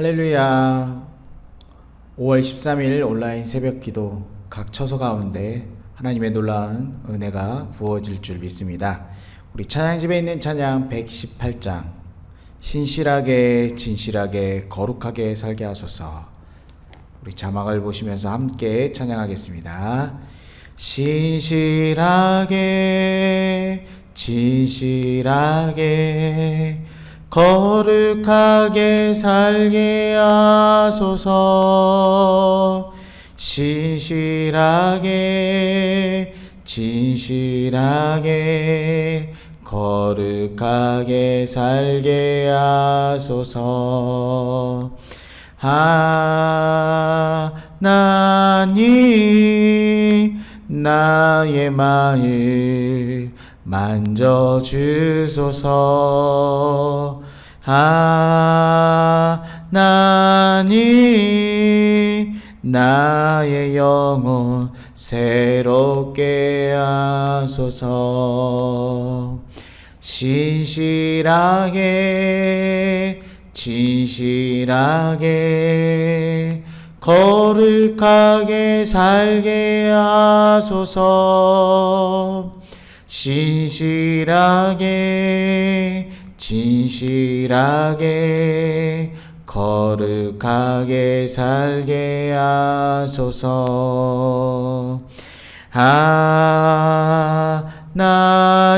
할렐루야. 5월 13일 온라인 새벽 기도 각 처소 가운데 하나님의 놀라운 은혜가 부어질 줄 믿습니다. 우리 찬양집에 있는 찬양 118장 신실하게 진실하게 거룩하게 살게 하소서. 우리 자막을 보시면서 함께 찬양하겠습니다. 신실하게 진실하게 거룩하게 살게 하소서. 신실하게 진실하게 거룩하게 살게 하소서. 하나님 나의 마음 만져주소서. 하나님 나의 영혼 새롭게 하소서. 신실하게 진실하게 거룩하게 살게 하소서. 신실하게 진실하게 거룩하게 살게 하소서.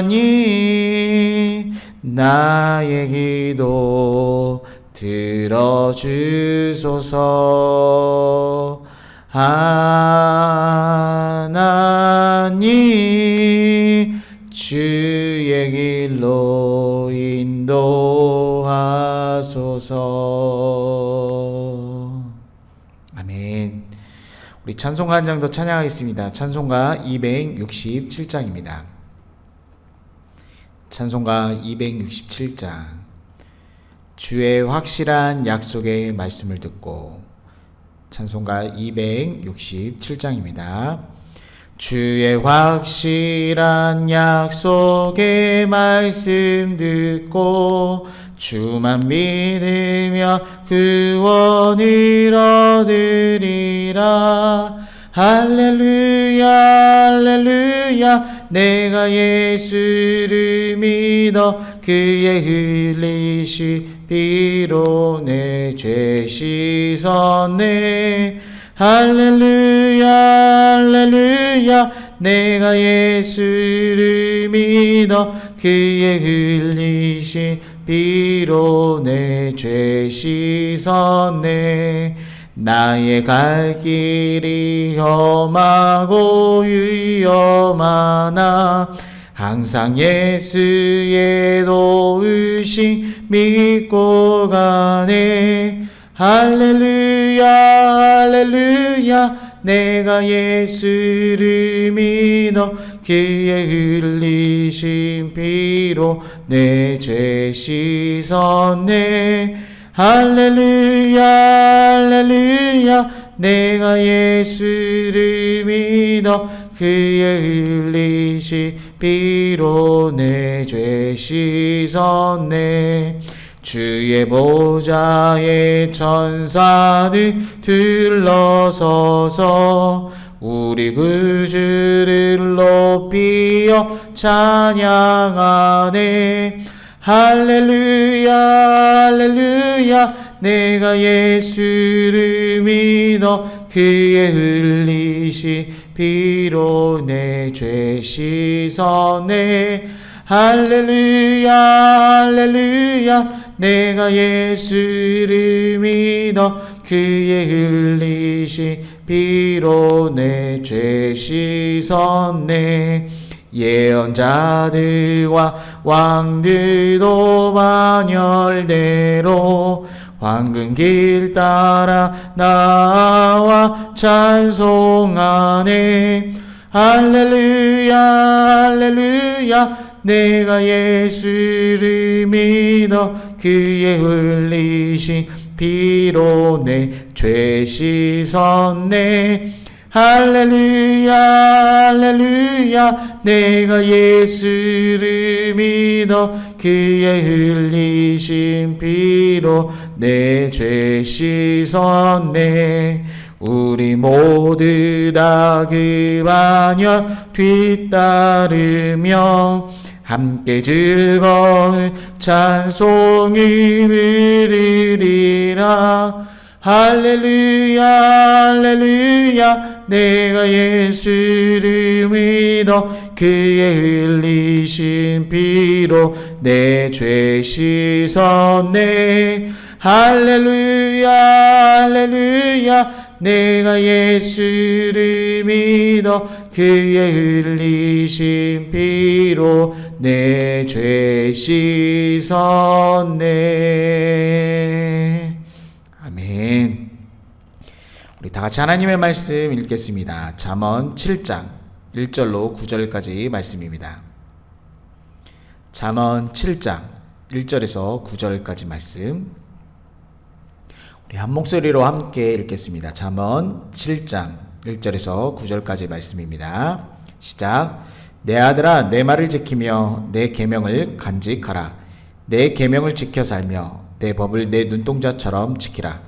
하나님 나의 기도 들어주소서. 하나님 주의 길로 인도하소서. 아멘. 우리 찬송가 한 장 더 찬양하겠습니다. 찬송가 267장입니다. 찬송가 267장. 주의 확실한 약속의 말씀을 듣고. 찬송가 267장입니다. 주의 확실한 약속의 말씀 듣고 주만 믿으며 구원을 얻으리라. 할렐루야 할렐루야. 내가 예수를 믿어 그의 흘리신 피로 내 죄 씻었네. 할렐루야 할렐루야. 내가 예수를 믿어 그의 흘리신 피로 내 죄 씻었네. 나의 갈 길이 험하고 위험하나 항상 예수의 도우심 믿고 가네. 할렐루야 할렐루야. 내가 예수를 믿어 그의 흘리신 피로 내 죄 씻었네. 할렐루야 할렐루야. 내가 예수를 믿어 그의 흘리신 피로 내 죄 씻었네. 주의 보좌에 천사들 둘러서서 우리 구주를 높이어 찬양하네. 할렐루야 할렐루야. 내가 예수를 믿어 그의 흘리신 피로 내 죄 씻었네. 할렐루야 할렐루야. 내가 예수를 믿어 그의 흘리신 피로 내 죄 씻었네. 예언자들과 왕들도 반열대로 황금길 따라 나와 찬송하네. 할렐루야 할렐루야. 내가 예수를 믿어 그의 흘리신 피로 내 죄 씻었네. 할렐루야 할렐루야 내가 예수를 믿어 그의 흘리신 피로 내 죄 씻었네. 우리 모두 다 그 반열 뒤따르며 함께 즐거운 찬송을 부르리라. 할렐루야 할렐루야 내가 예수를 믿어 그의 흘리신 피로 내 죄 씻었네. 할렐루야 할렐루야 내가 예수를 믿어 그의 흘리신 피로 내 죄 씻었네. 아멘. 우리 다 같이 하나님의 말씀 읽겠습니다. 잠언 7장 1절로 9절까지 말씀입니다. 잠언 7장 1절에서 9절까지 말씀 우리 한 목소리로 함께 읽겠습니다. 잠언 7장 1절에서 9절까지 말씀입니다. 시작. 내 아들아 내 말을 지키며 내 계명을 간직하라. 내 계명을 지켜 살며 내 법을 내 눈동자처럼 지키라.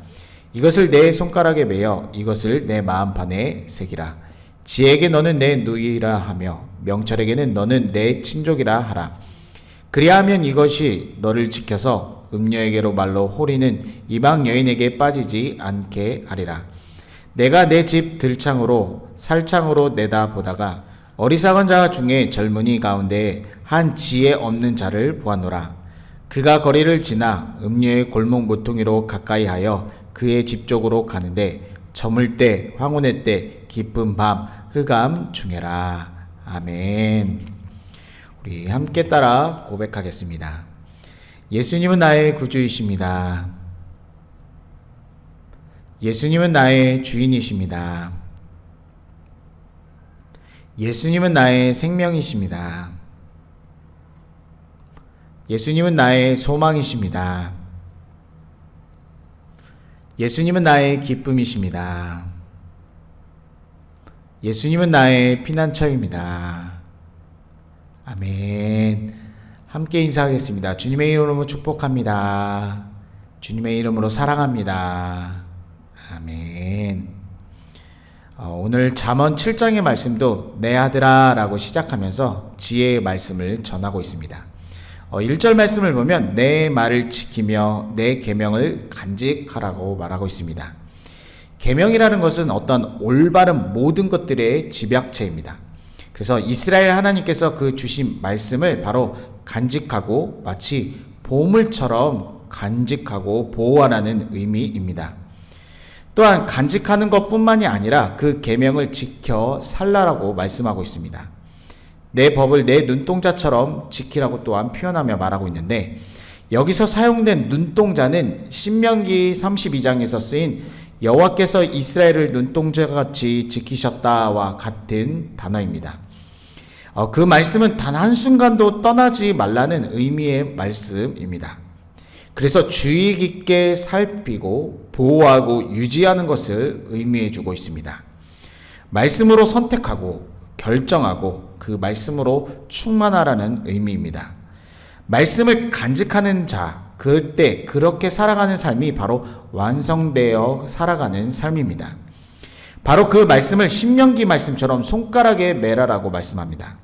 이것을 내 손가락에 매여 이것을 내 마음판에 새기라. 지혜에게 너는 내 누이라 하며 명철에게는 너는 내 친족이라 하라. 그리하면 이것이 너를 지켜서 음녀에게로 말로 호리는 이방 여인에게 빠지지 않게 하리라. 내가 내 집 들창으로 살창으로 내다보다가 어리석은 자 중에 젊은이 가운데 한 지혜 없는 자를 보았노라. 그가 거리를 지나 음녀의 골목 모퉁이로 가까이하여 그의 집 쪽으로 가는데 저물 때 황혼의 때 깊은 밤 흑암 중에라. 아멘. 우리 함께 따라 고백하겠습니다. 예수님은 나의 구주이십니다. 예수님은 나의 주인이십니다. 예수님은 나의 생명이십니다. 예수님은 나의 소망이십니다. 예수님은 나의 기쁨이십니다. 예수님은 나의 피난처입니다. 아멘. 함께 인사하겠습니다. 주님의 이름으로 축복합니다. 주님의 이름으로 사랑합니다. 아멘. 오늘 잠언 7장의 말씀도 내 아들아 라고 시작하면서 지혜의 말씀을 전하고 있습니다. 1절 말씀을 보면 내 말을 지키며 내 계명을 간직하라고 말하고 있습니다. 계명이라는 것은 어떤 올바른 모든 것들의 집약체입니다. 그래서 이스라엘 하나님께서 그 주신 말씀을 바로 간직하고 마치 보물처럼 간직하고 보호하라는 의미입니다. 또한 간직하는 것뿐만이 아니라 그 계명을 지켜 살라라고 말씀하고 있습니다. 내 법을 내 눈동자처럼 지키라고 또한 표현하며 말하고 있는데 여기서 사용된 눈동자는 신명기 32장에서 쓰인 여호와께서 이스라엘을 눈동자같이 지키셨다와 같은 단어입니다. 그 말씀은 단 한순간도 떠나지 말라는 의미의 말씀입니다. 그래서 주의 깊게 살피고 보호하고 유지하는 것을 의미해 주고 있습니다. 말씀으로 선택하고 결정하고 그 말씀으로 충만하라는 의미입니다. 말씀을 간직하는 자, 그때 그렇게 살아가는 삶이 바로 완성되어 살아가는 삶입니다. 바로 그 말씀을 신명기 말씀처럼 손가락에 매라라고 말씀합니다.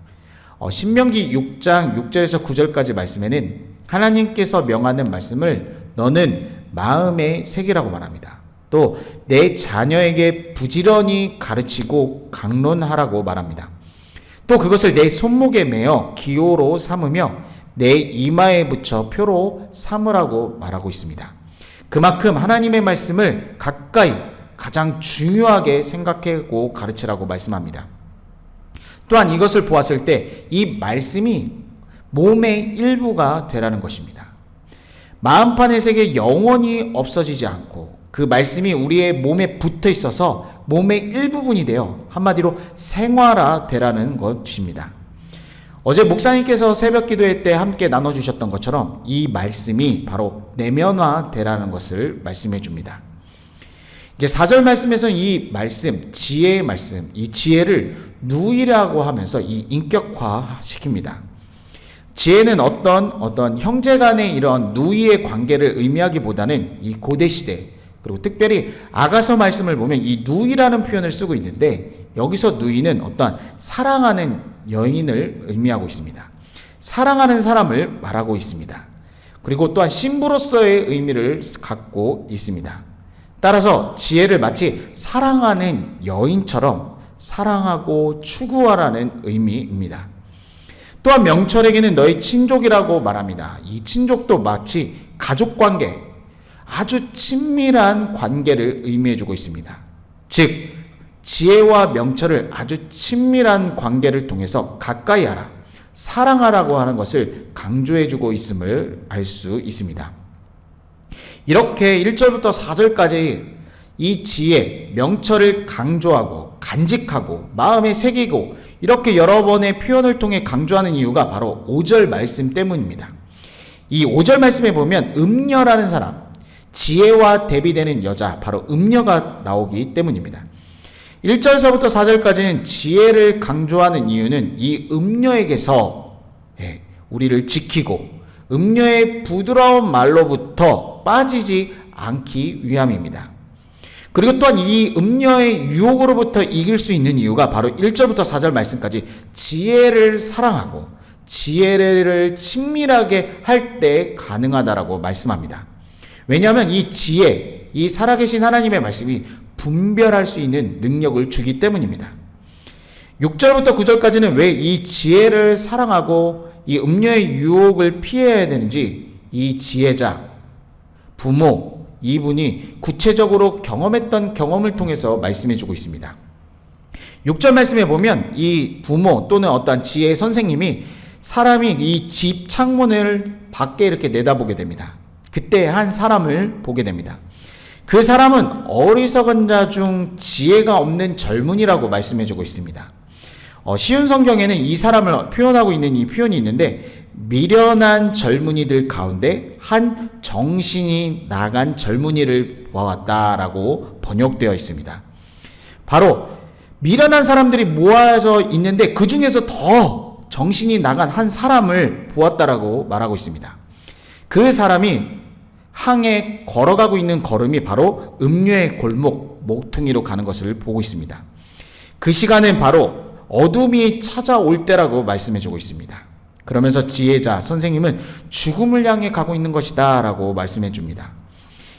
신명기 6장 6절에서 9절까지 말씀에는 하나님께서 명하는 말씀을 너는 마음에 새기라고 말합니다. 또 내 자녀에게 부지런히 가르치고 강론하라고 말합니다. 또 그것을 내 손목에 매어 기호로 삼으며 내 이마에 붙여 표로 삼으라고 말하고 있습니다. 그만큼 하나님의 말씀을 가까이 가장 중요하게 생각하고 가르치라고 말씀합니다. 또한 이것을 보았을 때 이 말씀이 몸의 일부가 되라는 것입니다. 마음판의 세계 영원히 없어지지 않고 그 말씀이 우리의 몸에 붙어 있어서 몸의 일부분이 되어 한마디로 생활화되라는 것입니다. 어제 목사님께서 새벽 기도회 때 함께 나눠주셨던 것처럼 이 말씀이 바로 내면화되라는 것을 말씀해 줍니다. 이제 4절 말씀에서는 이 말씀, 지혜의 말씀, 이 지혜를 누이라고 하면서 이 인격화 시킵니다. 지혜는 어떤 형제 간의 이런 누이의 관계를 의미하기보다는 이 고대 시대, 그리고 특별히 아가서 말씀을 보면 이 누이라는 표현을 쓰고 있는데, 여기서 누이는 어떤 사랑하는 여인을 의미하고 있습니다. 사랑하는 사람을 말하고 있습니다. 그리고 또한 신부로서의 의미를 갖고 있습니다. 따라서 지혜를 마치 사랑하는 여인처럼 사랑하고 추구하라는 의미입니다. 또한 명철에게는 너희 친족이라고 말합니다. 이 친족도 마치 가족관계, 아주 친밀한 관계를 의미해주고 있습니다. 즉, 지혜와 명철을 아주 친밀한 관계를 통해서 가까이 하라, 사랑하라고 하는 것을 강조해주고 있음을 알 수 있습니다. 이렇게 1절부터 4절까지 이 지혜, 명철을 강조하고 간직하고 마음에 새기고 이렇게 여러 번의 표현을 통해 강조하는 이유가 바로 5절 말씀 때문입니다. 이 5절 말씀에 보면 음녀라는 사람, 지혜와 대비되는 여자, 바로 음녀가 나오기 때문입니다. 1절서부터 4절까지는 지혜를 강조하는 이유는 이 음녀에게서 우리를 지키고 음녀의 부드러운 말로부터 빠지지 않기 위함입니다. 그리고 또한 이 음녀의 유혹으로부터 이길 수 있는 이유가 바로 1절부터 4절 말씀까지 지혜를 사랑하고 지혜를 친밀하게 할 때 가능하다라고 말씀합니다. 왜냐하면 이 지혜, 이 살아계신 하나님의 말씀이 분별할 수 있는 능력을 주기 때문입니다. 6절부터 9절까지는 왜 이 지혜를 사랑하고 이 음녀의 유혹을 피해야 되는지 이 지혜자, 부모, 이분이 구체적으로 경험했던 경험을 통해서 말씀해주고 있습니다. 6절 말씀에 보면 이 부모 또는 어떤 지혜 선생님이 사람이 이 집 창문을 밖에 이렇게 내다보게 됩니다. 그때 한 사람을 보게 됩니다. 그 사람은 어리석은 자 중 지혜가 없는 젊은이라고 말씀해주고 있습니다. 쉬운 성경에는 이 사람을 표현하고 있는 이 표현이 있는데, 미련한 젊은이들 가운데 한 정신이 나간 젊은이를 보았다라고 번역되어 있습니다. 바로 미련한 사람들이 모아져 있는데 그 중에서 더 정신이 나간 한 사람을 보았다라고 말하고 있습니다. 그 사람이 항해 걸어가고 있는 걸음이 바로 음녀의 골목, 목퉁이로 가는 것을 보고 있습니다. 그 시간은 바로 어둠이 찾아올 때라고 말씀해주고 있습니다. 그러면서 지혜자 선생님은 죽음을 향해 가고 있는 것이다 라고 말씀해줍니다.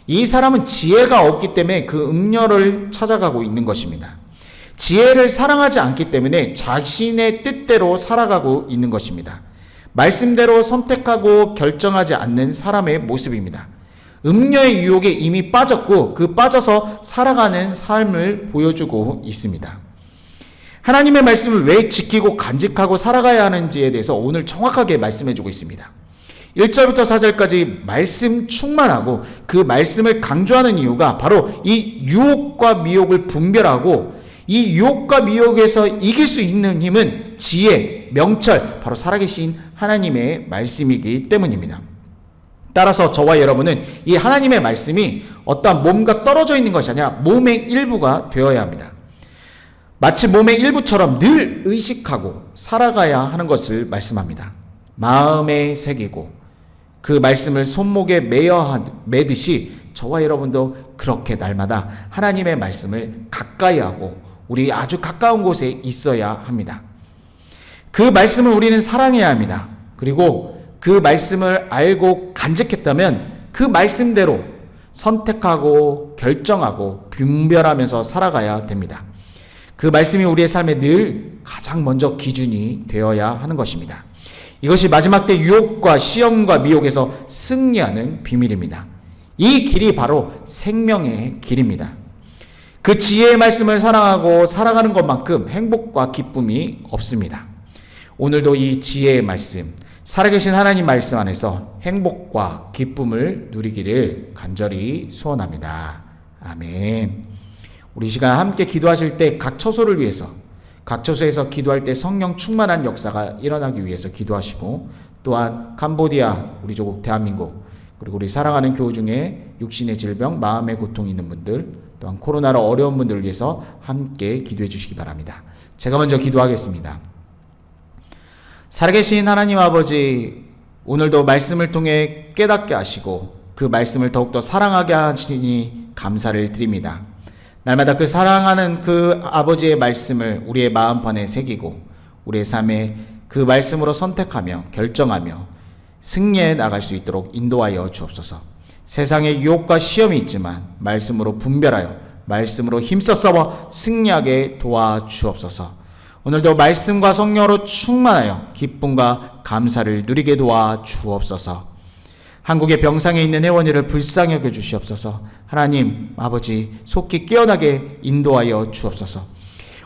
이 사람은 지혜가 없기 때문에 그 음녀를 찾아가고 있는 것입니다. 지혜를 사랑하지 않기 때문에 자신의 뜻대로 살아가고 있는 것입니다. 말씀대로 선택하고 결정하지 않는 사람의 모습입니다. 음녀의 유혹에 이미 빠졌고 그 빠져서 살아가는 삶을 보여주고 있습니다. 하나님의 말씀을 왜 지키고 간직하고 살아가야 하는지에 대해서 오늘 정확하게 말씀해주고 있습니다. 1절부터 4절까지 말씀 충만하고 그 말씀을 강조하는 이유가 바로 이 유혹과 미혹을 분별하고 이 유혹과 미혹에서 이길 수 있는 힘은 지혜, 명철, 바로 살아계신 하나님의 말씀이기 때문입니다. 따라서 저와 여러분은 이 하나님의 말씀이 어떠한 몸과 떨어져 있는 것이 아니라 몸의 일부가 되어야 합니다. 마치 몸의 일부처럼 늘 의식하고 살아가야 하는 것을 말씀합니다. 마음에 새기고 그 말씀을 손목에 매듯이 저와 여러분도 그렇게 날마다 하나님의 말씀을 가까이 하고 우리 아주 가까운 곳에 있어야 합니다. 그 말씀을 우리는 사랑해야 합니다. 그리고 그 말씀을 알고 간직했다면 그 말씀대로 선택하고 결정하고 분별하면서 살아가야 됩니다. 그 말씀이 우리의 삶에 늘 가장 먼저 기준이 되어야 하는 것입니다. 이것이 마지막 때 유혹과 시험과 미혹에서 승리하는 비밀입니다. 이 길이 바로 생명의 길입니다. 그 지혜의 말씀을 사랑하고 살아가는 것만큼 행복과 기쁨이 없습니다. 오늘도 이 지혜의 말씀, 살아계신 하나님 말씀 안에서 행복과 기쁨을 누리기를 간절히 소원합니다. 아멘. 우리 시간 함께 기도하실 때 각 처소를 위해서, 각 처소에서 기도할 때 성령 충만한 역사가 일어나기 위해서 기도하시고, 또한 캄보디아, 우리 조국 대한민국, 그리고 우리 사랑하는 교우 중에 육신의 질병, 마음의 고통이 있는 분들, 또한 코로나로 어려운 분들을 위해서 함께 기도해 주시기 바랍니다. 제가 먼저 기도하겠습니다. 살아계신 하나님 아버지, 오늘도 말씀을 통해 깨닫게 하시고 그 말씀을 더욱더 사랑하게 하시니 감사를 드립니다. 날마다 그 사랑하는 그 아버지의 말씀을 우리의 마음판에 새기고 우리의 삶에 그 말씀으로 선택하며 결정하며 승리해 나갈 수 있도록 인도하여 주옵소서. 세상에 유혹과 시험이 있지만 말씀으로 분별하여 말씀으로 힘써 싸워 승리하게 도와주옵소서. 오늘도 말씀과 성령으로 충만하여 기쁨과 감사를 누리게 도와주옵소서. 한국의 병상에 있는 회원들을 불쌍히 여겨 주시옵소서. 하나님 아버지, 속히 깨어나게 인도하여 주옵소서.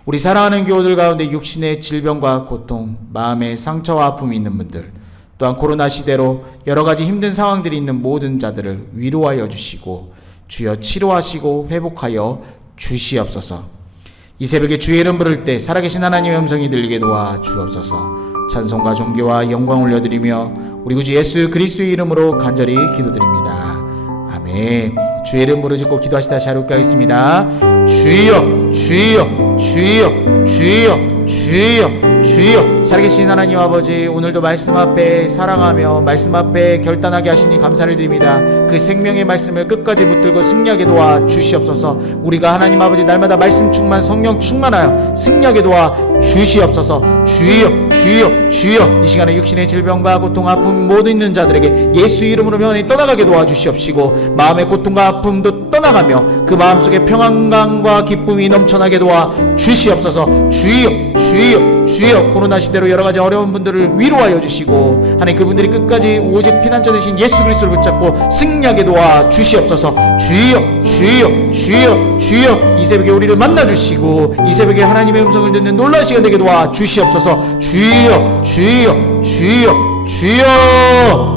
우리 사랑하는 교우들 가운데 육신의 질병과 고통, 마음의 상처와 아픔이 있는 분들, 또한 코로나 시대로 여러 가지 힘든 상황들이 있는 모든 자들을 위로하여 주시고 주여 치료하시고 회복하여 주시옵소서. 이 새벽에 주의 이름 부를 때 살아계신 하나님의 음성이 들리게 도와 주옵소서. 찬송과 존귀와 영광 올려드리며 우리 구주 예수 그리스도의 이름으로 간절히 기도드립니다. 아멘. 주의 이름 부르짖고 기도하시다 자유롭게 하겠습니다. 주여 주여 주여 주여 주여 주여. 살아계신 하나님 아버지, 오늘도 말씀 앞에 사랑하며 말씀 앞에 결단하게 하시니 감사를 드립니다. 그 생명의 말씀을 끝까지 붙들고 승리하게 도와 주시옵소서. 우리가 하나님 아버지 날마다 말씀 충만 성령 충만하여 승리하게 도와 주시옵소서. 주여 주여 주여. 이 시간에 육신의 질병과 고통 아픔 모두 있는 자들에게 예수 이름으로 명하니 떠나가게 도와주시옵시고 마음의 고통과 아픔도 떠나가며 그 마음속에 평안감과 기쁨이 넘쳐나게 도와 주시옵소서. 주여 주여 주여. 코로나 시대로 여러 가지 어려운 분들을 위로하여 주시고 하나님 그분들이 끝까지 오직 피난처 되신 예수 그리스도를 붙잡고 승리하게 도와 주시옵소서. 주여 주여 주여 주여. 이 새벽에 우리를 만나 주시고 이 새벽에 하나님의 음성을 듣는 놀라운 시간 되게 도와 주시옵소서. 주여 주여 주여 주여.